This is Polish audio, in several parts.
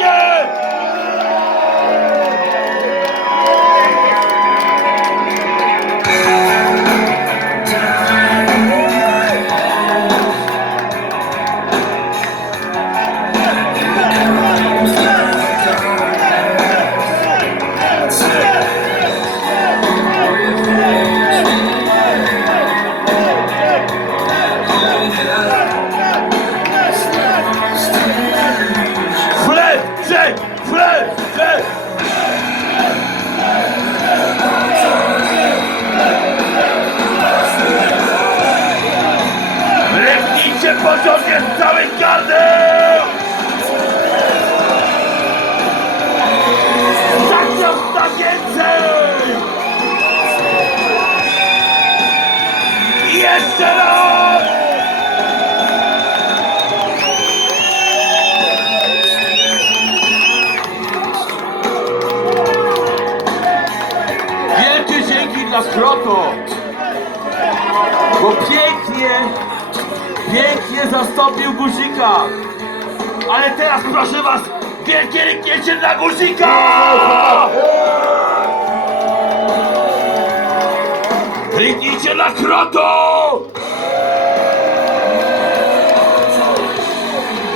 Pięknie! Leknijcie porządnie z na więcej! Jeszcze raz! Wielkie dzięki dla Kroto! Bo pięknie, pięknie zastąpił guzika! Ale teraz proszę was, wielkie ryknięcie dla guzika! Ryknijcie dla Kroto!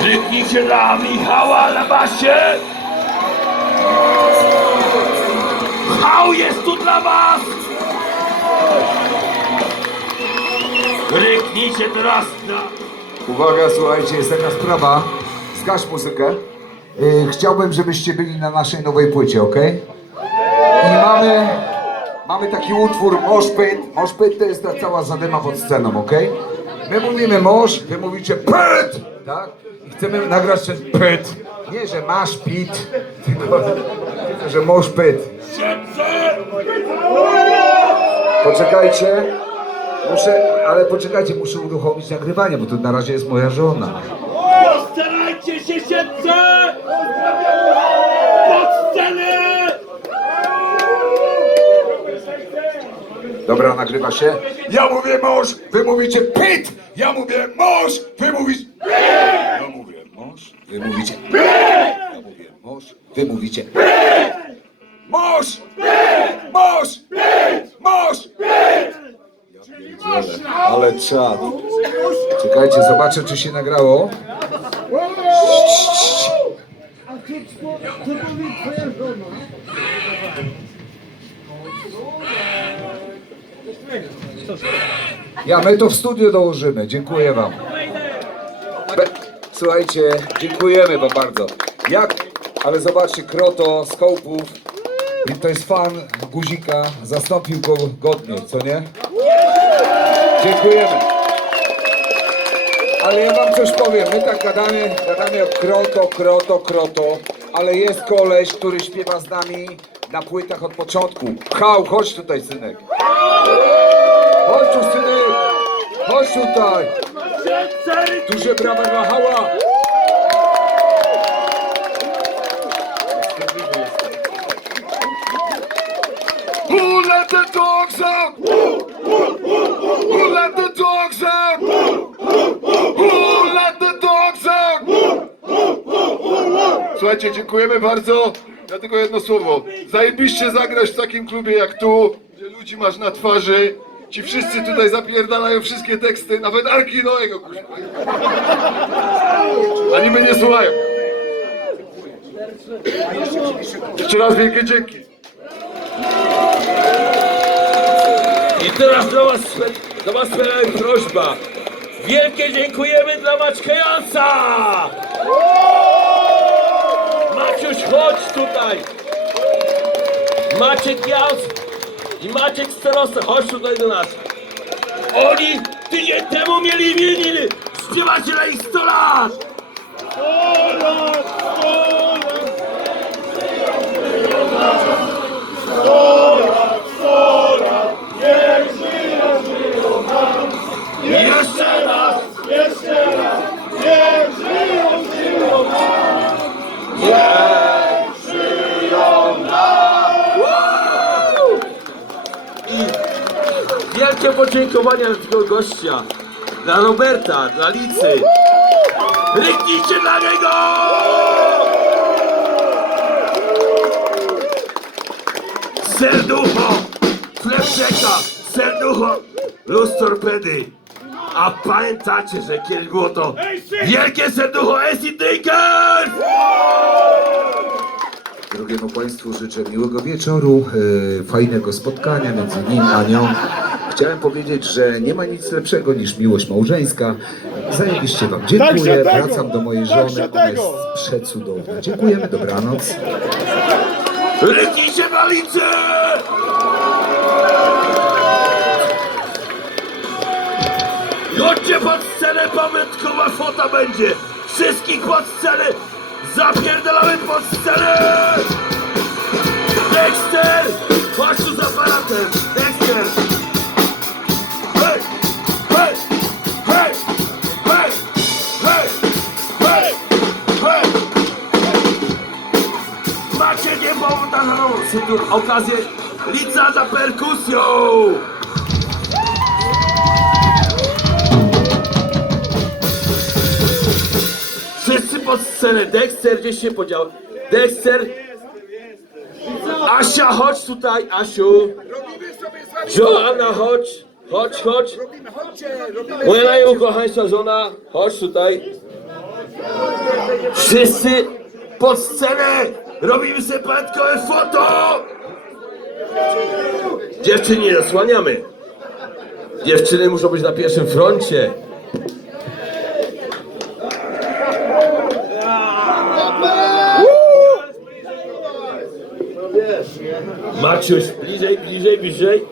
Ryknijcie dla Michała na basie! Michał jest tu dla was! Ryknijcie teraz na... Uwaga, słuchajcie, jest taka sprawa. Zgasz muzykę. Yy, chciałbym, żebyście byli na naszej nowej płycie, ok? I mamy, mamy taki utwór Moshpit. Moshpit to jest ta cała zadyma pod sceną, ok? My mówimy mosz, wy mówicie pit, tak? I chcemy nagrać ten pit. Nie, że masz pit, tylko, tylko że mosz pit. Poczekajcie. Muszę, ale poczekajcie, muszę uruchomić nagrywanie, bo to na razie jest moja żona. Postarajcie się siedźcie! Pod scenę! Dobra, nagrywa się. Ja mówię mąż, wy mówicie pit! Ja mówię mąż, wy mówicie Ja mówię mąż, wy mówicie Ja mówię mąż, wy mówicie Mąż! Mąż! Mąż! Ja pierdzielę, Ale czad. Czekajcie, zobaczę czy się nagrało. Ja, my to w studiu dołożymy. Dziękuję wam. Słuchajcie, dziękujemy wam bardzo. Jak, ale zobaczcie, Kroto, Skopów, i to jest fan Guzika, zastąpił go godnie, co nie? Dziękujemy. Ale ja wam coś powiem, my tak gadamy, gadamy o Kroto, Kroto, Kroto, ale jest koleś, który śpiewa z nami na płytach od początku. Pchał, chodź tutaj, synek. Chodź tu, synek. Chodź tutaj. Duże brawa dla Hała. Who let the dogs out? Who let the dogs out? Who let the dogs out? Słuchajcie, dziękujemy bardzo. Ja tylko jedno słowo. Zajebiście zagrać w takim klubie jak tu, gdzie ludzi masz na twarzy. Ci wszyscy tutaj zapierdalają wszystkie teksty, nawet Arki Noego, kurwa. A niby nie słuchają. Jeszcze raz wielkie dzięki. I teraz do was, do was prośba. Wielkie dziękujemy dla Maćkająca! Maciuś, chodź tutaj! Maciek Jaus i Maciek Starosta, chodź tutaj do nas. Oni tydzień temu mieli imieniny! Śpiewacie na ich 100 lat! 100 lat! Niech żyją! I wielkie podziękowania dla tego gościa, dla Roberta, dla Licy. Ryknijcie dla niego! Serducho! Fleszeka! Serducho! Luz torpedy! A pamiętacie, że kiedyś było to wielkie serducho Esidyjka! Drugiemu Państwu życzę miłego wieczoru, e, fajnego spotkania między nim a nią. Chciałem powiedzieć, że nie ma nic lepszego niż miłość małżeńska. Zajebiście Wam dziękuję. Wracam do mojej żony. Ona jest przecudowna. Dziękujemy, dobranoc. Ryknijcie walice! Chodźcie pod scenę, pamiątkowa fota będzie! Wszystkich pod scenę! Zapierdalamy pod scenę! Dexter! Baixo os aparatos! Dexter! Hey! Hey! Hey! Hey! Hey! Hey! Hey! Macie niepowtarzalną okazję lica za perkusją! Dexter gdzieś się podział. Dexter Asia, chodź tutaj, Asiu. Joanna, chodź. Chodź, chodź. Moja najukochańsza żona, chodź tutaj. Wszyscy pod scenę! Robimy sobie pamiątkowe foto! Dziewczyny nie zasłaniamy. Dziewczyny muszą być na pierwszym froncie. Maciuś, bliżej, bliżej, bliżej.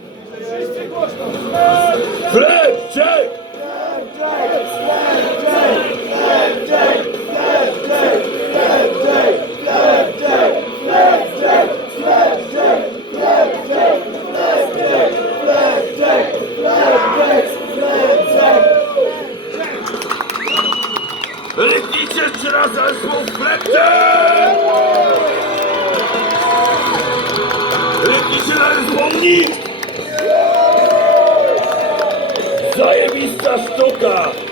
Fred, check! Zajebista sztuka!